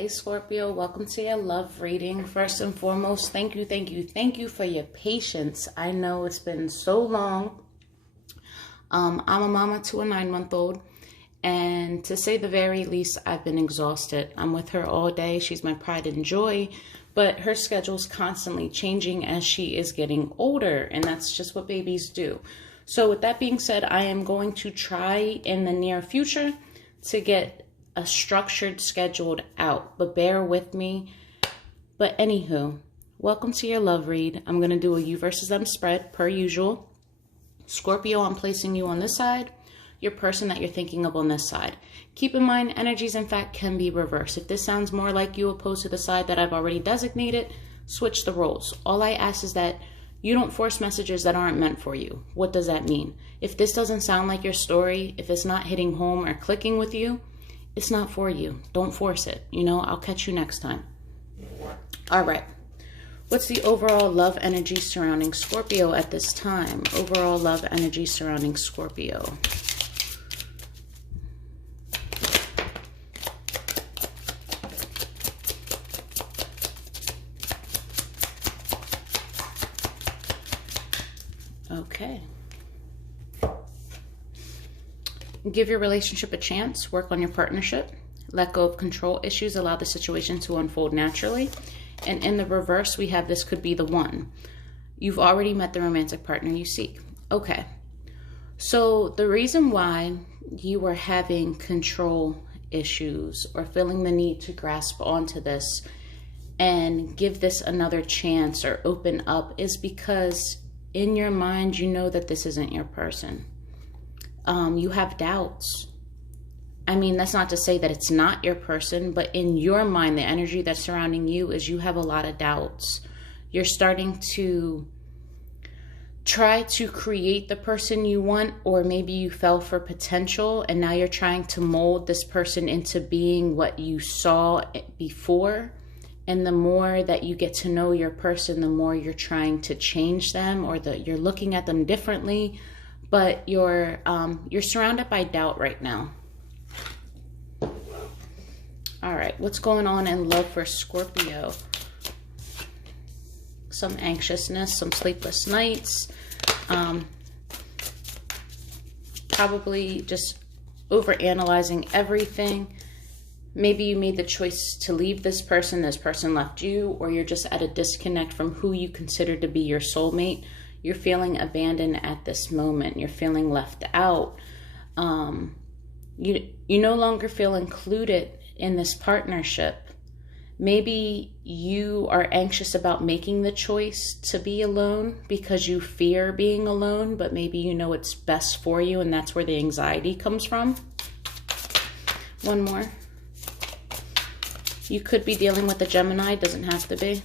Hey Scorpio, welcome to your love reading. First and foremost, thank you for your patience. I know it's been so long. I'm a mama to a 9-month-old, and to say the very least, I've been exhausted. I'm with her all day. She's my pride and joy, but her schedule's constantly changing as she is getting older, and that's just what babies do. So with that being said, I am going to try in the near future to get a structured scheduled out, but bear with me. But anywho, welcome to your love read. I'm going to do a you versus them spread per usual. Scorpio, I'm placing you on this side, your person that you're thinking of on this side. Keep in mind, energies in fact can be reversed. If this sounds more like you opposed to the side that I've already designated, switch the roles. All I ask is that you don't force messages that aren't meant for you. What does that mean? If this doesn't sound like your story, if it's not hitting home or clicking with you, it's not for you. Don't force it. I'll catch you next time. All right. What's the overall love energy surrounding Scorpio at this time? Overall love energy surrounding Scorpio. Okay. Give your relationship a chance. Work on your partnership. Let go of control issues. Allow the situation to unfold naturally. And in the reverse, we have this could be the one. You've already met the romantic partner you seek. Okay. So the reason why you are having control issues or feeling the need to grasp onto this and give this another chance or open up is because in your mind, you know that this isn't your person. You have doubts. I mean, that's not to say that it's not your person, but in your mind, the energy that's surrounding you is you have a lot of doubts. You're starting to try to create the person you want, or maybe you fell for potential and now you're trying to mold this person into being what you saw before. And the more that you get to know your person, the more you're trying to change them, or that you're looking at them differently. But you're surrounded by doubt right now. All right, what's going on in love for Scorpio? Some anxiousness, some sleepless nights. Probably just overanalyzing everything. Maybe you made the choice to leave this person left you, or you're just at a disconnect from who you consider to be your soulmate. You're feeling abandoned at this moment. You're feeling left out. You no longer feel included in this partnership. Maybe you are anxious about making the choice to be alone because you fear being alone, but maybe you know it's best for you, and that's where the anxiety comes from. One more. You could be dealing with a Gemini, doesn't have to be.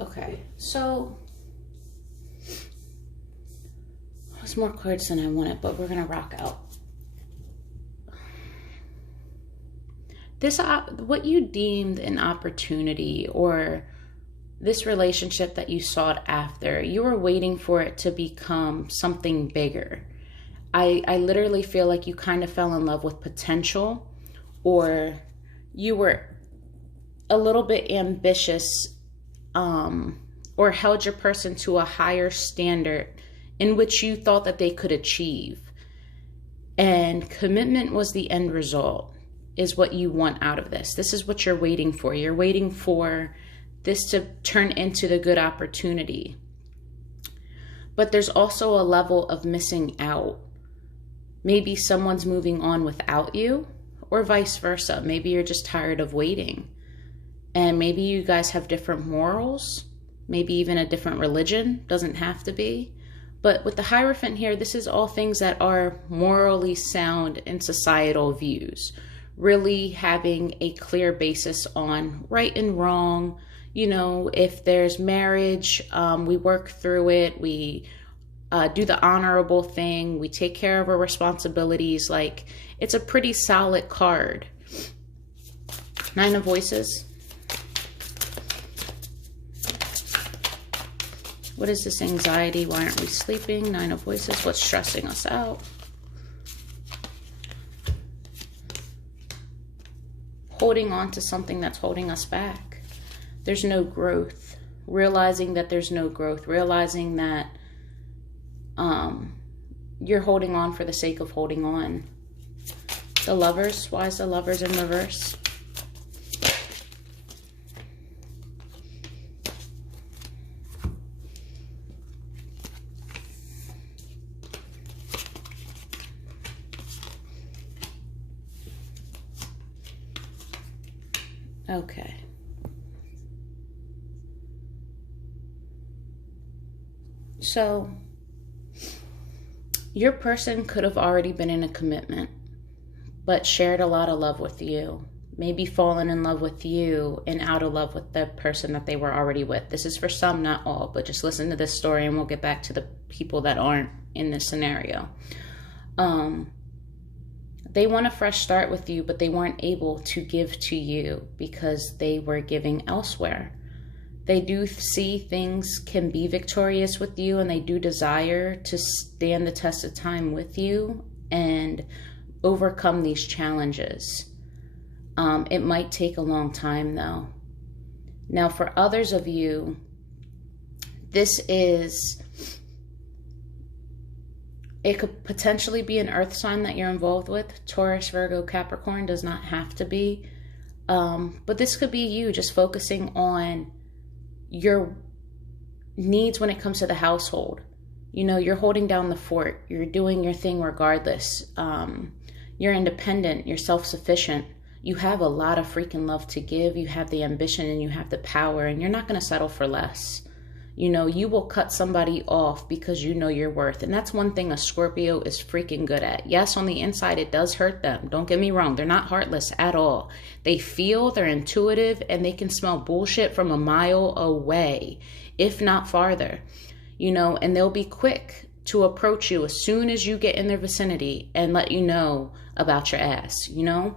Okay, so there's more cards than I wanted, but we're gonna rock out. This, what you deemed an opportunity, or this relationship that you sought after, you were waiting for it to become something bigger. I literally feel like you kind of fell in love with potential, or you were a little bit ambitious, or held your person to a higher standard in which you thought that they could achieve. And commitment was the end result, is what you want out of this. This is what you're waiting for. You're waiting for this to turn into the good opportunity. But there's also a level of missing out. Maybe someone's moving on without you, or vice versa. Maybe you're just tired of waiting. And maybe you guys have different morals, maybe even a different religion, doesn't have to be. But with the Hierophant here, this is all things that are morally sound in societal views. Really having a clear basis on right and wrong. If there's marriage, we work through it. We do the honorable thing. We take care of our responsibilities. Like, it's a pretty solid card. Nine of Voices. What is this anxiety? Why aren't we sleeping? Nine of Voices. What's stressing us out? Holding on to something that's holding us back. There's no growth. Realizing that there's no growth. Realizing that you're holding on for the sake of holding on. The Lovers. Why is the Lovers in reverse? Okay. So, your person could have already been in a commitment, but shared a lot of love with you. Maybe fallen in love with you and out of love with the person that they were already with. This is for some, not all, but just listen to this story and we'll get back to the people that aren't in this scenario. They want a fresh start with you, but they weren't able to give to you because they were giving elsewhere. They do see things can be victorious with you, and they do desire to stand the test of time with you and overcome these challenges. It might take a long time though. Now for others of you, this is... It could potentially be an earth sign that you're involved with. Taurus, Virgo, Capricorn, does not have to be. But this could be you just focusing on your needs when it comes to the household. You know, you're holding down the fort. You're doing your thing regardless. You're independent. You're self-sufficient. You have a lot of freaking love to give. You have the ambition and you have the power, and you're not going to settle for less. You know, you will cut somebody off because you know your worth. And that's one thing a Scorpio is freaking good at. Yes, on the inside, it does hurt them. Don't get me wrong. They're not heartless at all. They feel, they're intuitive, and they can smell bullshit from a mile away, if not farther. You know, and they'll be quick to approach you as soon as you get in their vicinity and let you know about your ass, you know?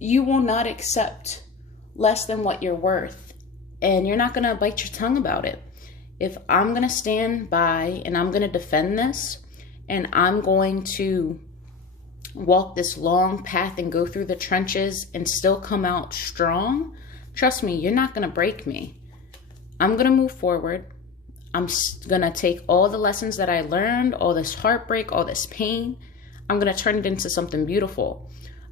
You will not accept less than what you're worth, and you're not going to bite your tongue about it. If I'm going to stand by and I'm going to defend this, and I'm going to walk this long path and go through the trenches and still come out strong, trust me, you're not going to break me. I'm going to move forward. I'm going to take all the lessons that I learned, all this heartbreak, all this pain. I'm going to turn it into something beautiful.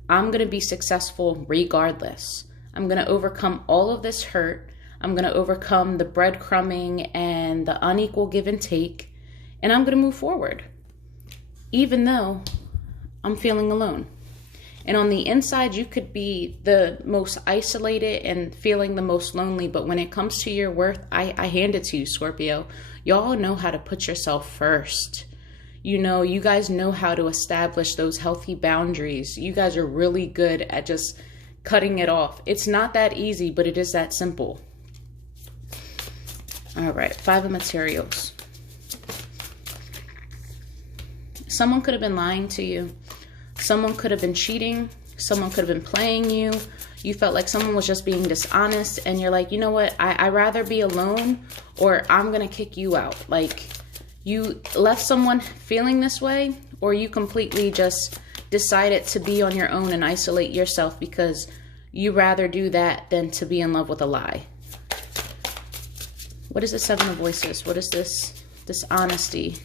I'm going to be successful regardless. I'm going to overcome all of this hurt. I'm going to overcome the breadcrumbing and the unequal give and take. And I'm going to move forward, even though I'm feeling alone. And on the inside, you could be the most isolated and feeling the most lonely. But when it comes to your worth, I hand it to you, Scorpio. Y'all know how to put yourself first. You know, you guys know how to establish those healthy boundaries. You guys are really good at just cutting it off. It's not that easy, but it is that simple. All right, 5 of Materials. Someone could have been lying to you. Someone could have been cheating. Someone could have been playing you. You felt like someone was just being dishonest, and you're like, you know what? I'd rather be alone, or I'm gonna kick you out. Like, you left someone feeling this way, or you completely just decided to be on your own and isolate yourself because you rather do that than to be in love with a lie. What is the 7 of Voices? What is this? Dishonesty.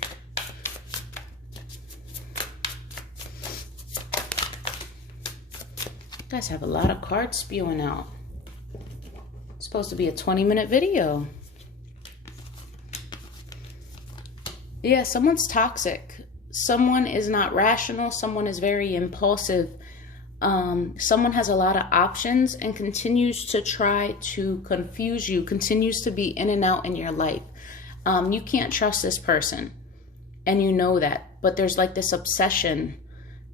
You guys have a lot of cards spewing out. It's supposed to be a 20-minute video. Yeah, someone's toxic. Someone is not rational. Someone is very impulsive. Someone has a lot of options and continues to try to confuse you, continues to be in and out in your life. You can't trust this person, and you know that, but there's like this obsession.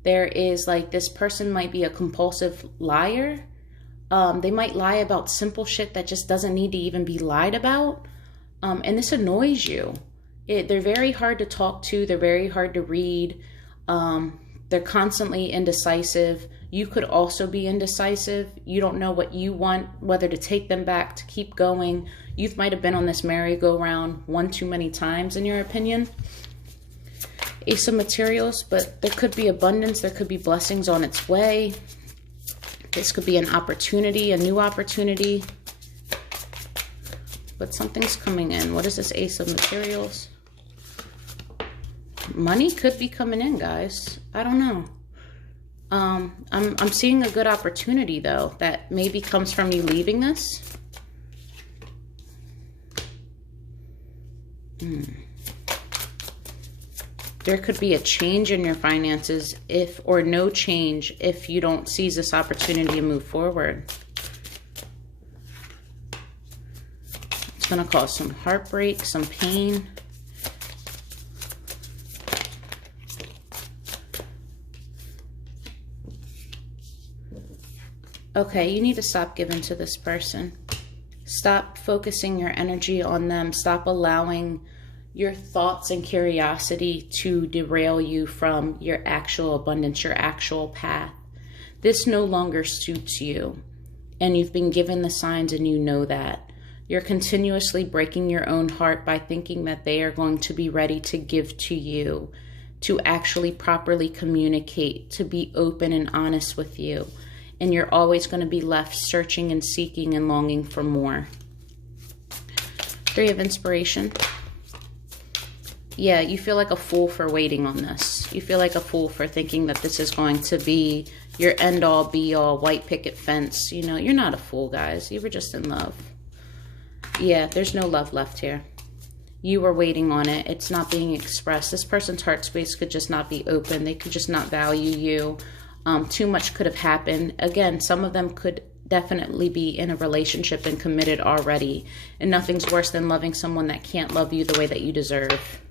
There is like, this person might be a compulsive liar. They might lie about simple shit that just doesn't need to even be lied about. And this annoys you. They're very hard to talk to. They're very hard to read. They're constantly indecisive. You could also be indecisive. You don't know what you want, whether to take them back, to keep going. You might have been on this merry-go-round one too many times, in your opinion. Ace of Materials, but there could be abundance. There could be blessings on its way. This could be an opportunity, a new opportunity. But something's coming in. What is this Ace of Materials? Money could be coming in, guys. I don't know. I'm seeing a good opportunity, though, that maybe comes from you leaving this. There could be a change in your finances, or no change if you don't seize this opportunity and move forward. It's going to cause some heartbreak, some pain. Okay, you need to stop giving to this person. Stop focusing your energy on them. Stop allowing your thoughts and curiosity to derail you from your actual abundance, your actual path. This no longer suits you, and you've been given the signs and you know that. You're continuously breaking your own heart by thinking that they are going to be ready to give to you, to actually properly communicate, to be open and honest with you. And you're always going to be left searching and seeking and longing for more. Three of Inspiration. Yeah, you feel like a fool for waiting on this. You feel like a fool for thinking that this is going to be your end-all, be-all, white picket fence. You know, you're not a fool, guys. You were just in love. Yeah, there's no love left here. You were waiting on it. It's not being expressed. This person's heart space could just not be open. They could just not value you. Too much could have happened. Again, some of them could definitely be in a relationship and committed already. And nothing's worse than loving someone that can't love you the way that you deserve.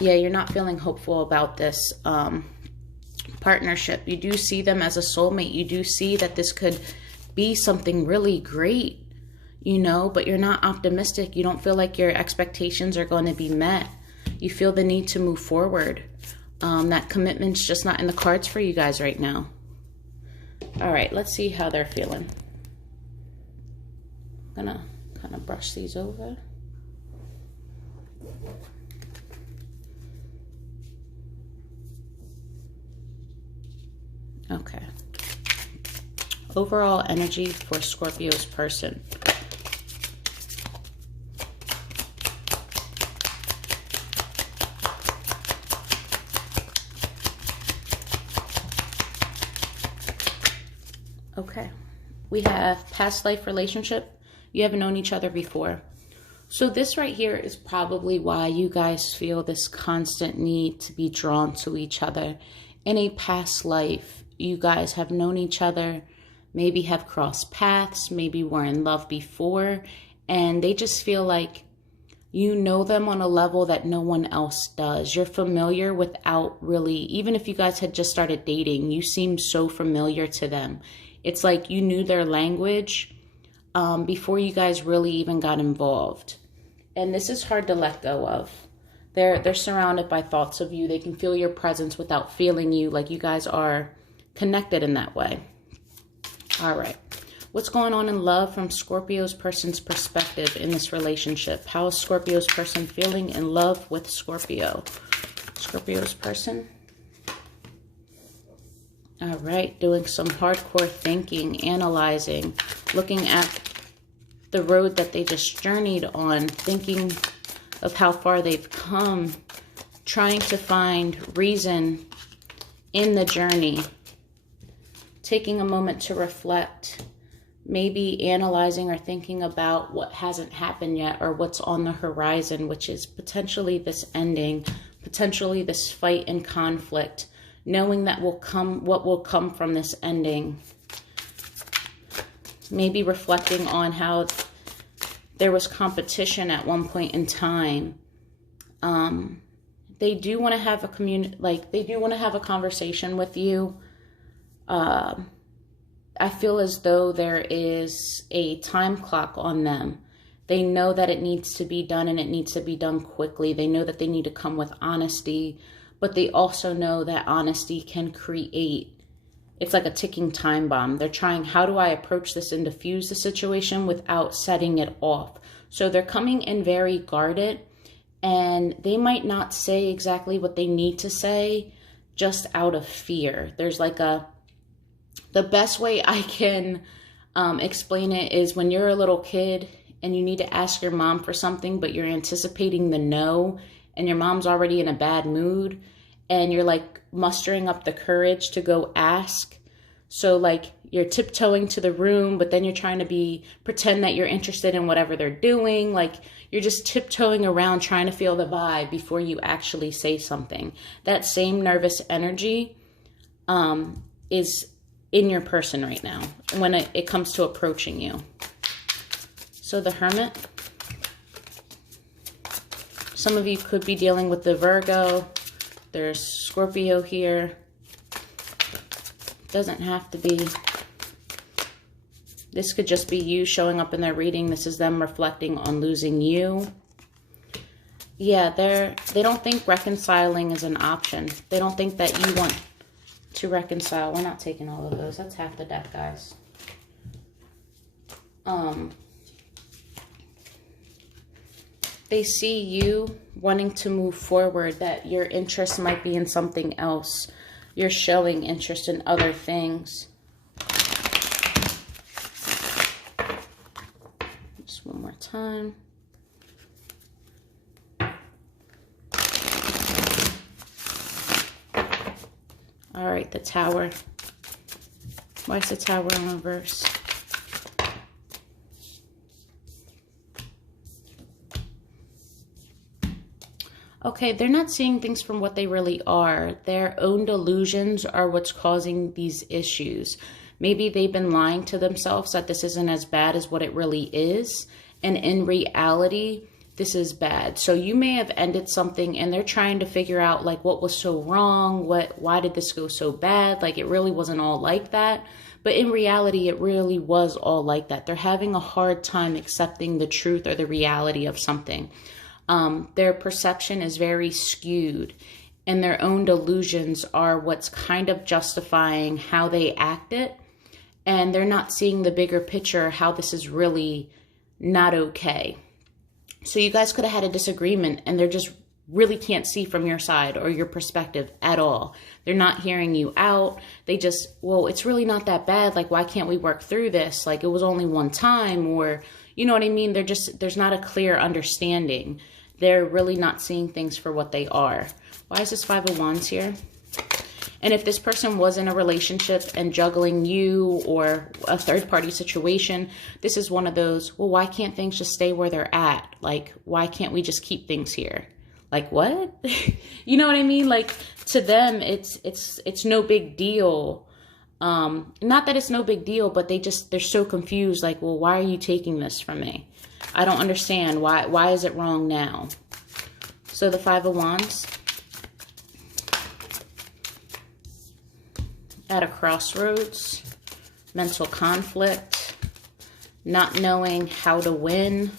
Yeah, you're not feeling hopeful about this partnership. You do see them as a soulmate. You do see that this could be something really great, you know, but you're not optimistic. You don't feel like your expectations are going to be met. You feel the need to move forward. That commitment's just not in the cards for you guys right now. All right, let's see how they're feeling. I'm gonna kind of brush these over. Okay. Overall energy for Scorpio's person. Okay, we have past life relationship. You haven't known each other before. So this right here is probably why you guys feel this constant need to be drawn to each other. In a past life, you guys have known each other, maybe have crossed paths, maybe were in love before, and they just feel like you know them on a level that no one else does. You're familiar without really, even if you guys had just started dating, you seem so familiar to them. It's like you knew their language before you guys really even got involved. And this is hard to let go of. They're surrounded by thoughts of you. They can feel your presence without feeling you, like you guys are connected in that way. All right. What's going on in love from Scorpio's person's perspective in this relationship? How is Scorpio's person feeling in love with Scorpio? Scorpio's person. All right, doing some hardcore thinking, analyzing, looking at the road that they just journeyed on, thinking of how far they've come, trying to find reason in the journey, taking a moment to reflect, maybe analyzing or thinking about what hasn't happened yet or what's on the horizon, which is potentially this ending, potentially this fight and conflict, knowing that what will come from this ending. Maybe reflecting on how there was competition at one point in time. They do want to have a conversation with you. I feel as though there is a time clock on them. They know that it needs to be done and it needs to be done quickly. They know that they need to come with honesty, but they also know that honesty can create, it's like a ticking time bomb. They're trying, how do I approach this and diffuse the situation without setting it off? So they're coming in very guarded, and they might not say exactly what they need to say just out of fear. There's like the best way I can explain it is when you're a little kid and you need to ask your mom for something, but you're anticipating the no, and your mom's already in a bad mood, and you're like mustering up the courage to go ask. So like you're tiptoeing to the room, but then you're trying to pretend that you're interested in whatever they're doing. Like you're just tiptoeing around trying to feel the vibe before you actually say something. That same nervous energy is in your person right now when it comes to approaching you. So the Hermit. Some of you could be dealing with the Virgo. There's Scorpio here. Doesn't have to be. This could just be you showing up in their reading. This is them reflecting on losing you. Yeah, they don't think reconciling is an option. They don't think that you want to reconcile. We're not taking all of those. That's half the deck, guys. They see you wanting to move forward, that your interest might be in something else. You're showing interest in other things. Just one more time. All right, the Tower. Why is the Tower in reverse? Okay, they're not seeing things from what they really are. Their own delusions are what's causing these issues. Maybe they've been lying to themselves that this isn't as bad as what it really is. And in reality, this is bad. So you may have ended something and they're trying to figure out like what was so wrong, why did this go so bad? Like it really wasn't all like that. But in reality, it really was all like that. They're having a hard time accepting the truth or the reality of something. Their perception is very skewed, and their own delusions are what's kind of justifying how they acted. And they're not seeing the bigger picture, how this is really not okay. So you guys could have had a disagreement and they're just really can't see from your side or your perspective at all. They're not hearing you out. They just, well, it's really not that bad. Like, why can't we work through this? Like, it was only one time, or, you know what I mean? There's not a clear understanding. They're really not seeing things for what they are. Why is this Five of Wands here? And if this person was in a relationship and juggling you or a third party situation, this is one of those, well, why can't things just stay where they're at? Like, why can't we just keep things here? Like, what? You know what I mean? Like, to them, it's no big deal. Not that it's no big deal, but they're so confused. Like, well, why are you taking this from me? I don't understand. Why is it wrong now? So the Five of Wands. At a crossroads. Mental conflict. Not knowing how to win.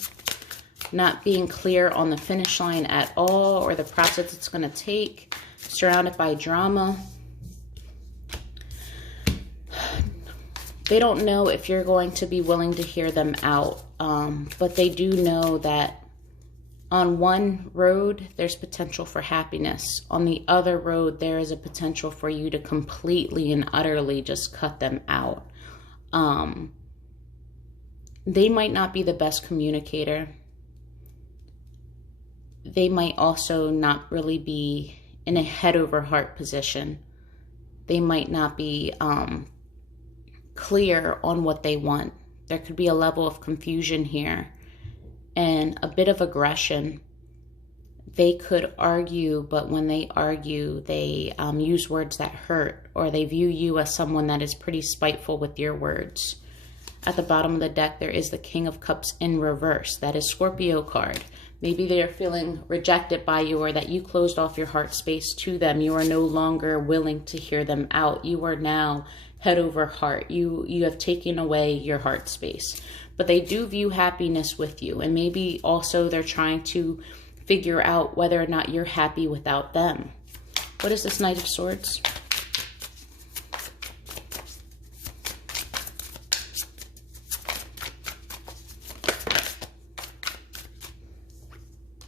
Not being clear on the finish line at all, or the process it's going to take. Surrounded by drama. They don't know if you're going to be willing to hear them out. But they do know that on one road, there's potential for happiness. On the other road, there is a potential for you to completely and utterly just cut them out. They might not be the best communicator. They might also not really be in a head over heart position. They might not be clear on what they want. There could be a level of confusion here and a bit of aggression. They could argue, but when they argue, they use words that hurt, or they view you as someone that is pretty spiteful with your words. At the bottom of the deck, there is the King of Cups in reverse. That is Scorpio card. Maybe they're feeling rejected by you, or that you closed off your heart space to them. You are no longer willing to hear them out. You are now head over heart. You have taken away your heart space. But they do view happiness with you. And maybe also they're trying to figure out whether or not you're happy without them. What is this Knight of Swords?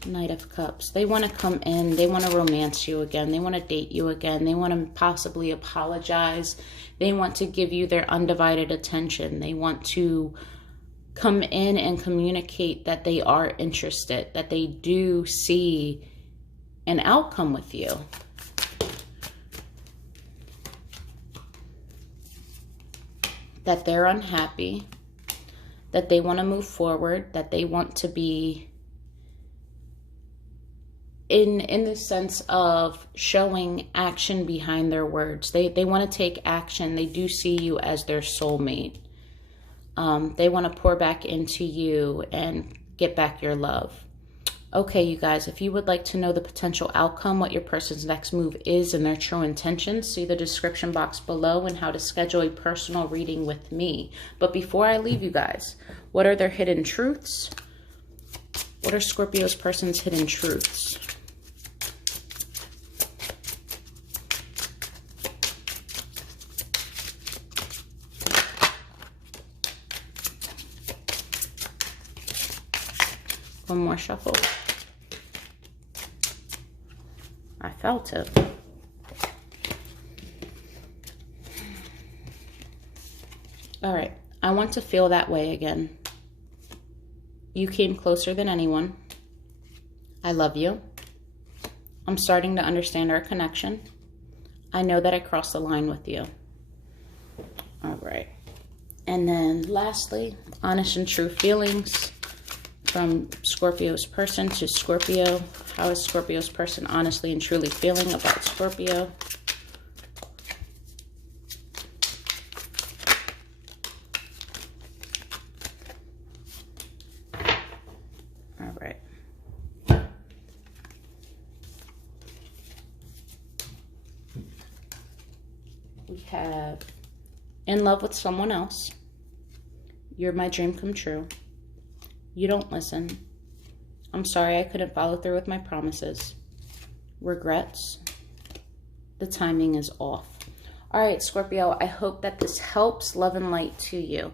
Knight of Cups. They want to come in. They want to romance you again. They want to date you again. They want to possibly apologize. They want to give you their undivided attention. They want to come in and communicate that they are interested, that they do see an outcome with you. That they're unhappy, that they want to move forward, that they want to be in the sense of showing action behind their words. They want to take action. They do see you as their soulmate. They want to pour back into you and get back your love. Okay, you guys, if you would like to know the potential outcome, what your person's next move is and their true intentions, see the description box below and how to schedule a personal reading with me. But before I leave you guys, what are their hidden truths? What are Scorpio's person's hidden truths? One more shuffle. I felt it. All right. I want to feel that way again. You came closer than anyone. I love you. I'm starting to understand our connection. I know that I crossed the line with you. All right. And then lastly, honest and true feelings. From Scorpio's person to Scorpio. How is Scorpio's person honestly and truly feeling about Scorpio? All right. We have in love with someone else. You're my dream come true. You don't listen. I'm sorry I couldn't follow through with my promises. Regrets. The timing is off. All right, Scorpio, I hope that this helps. Love and light to you.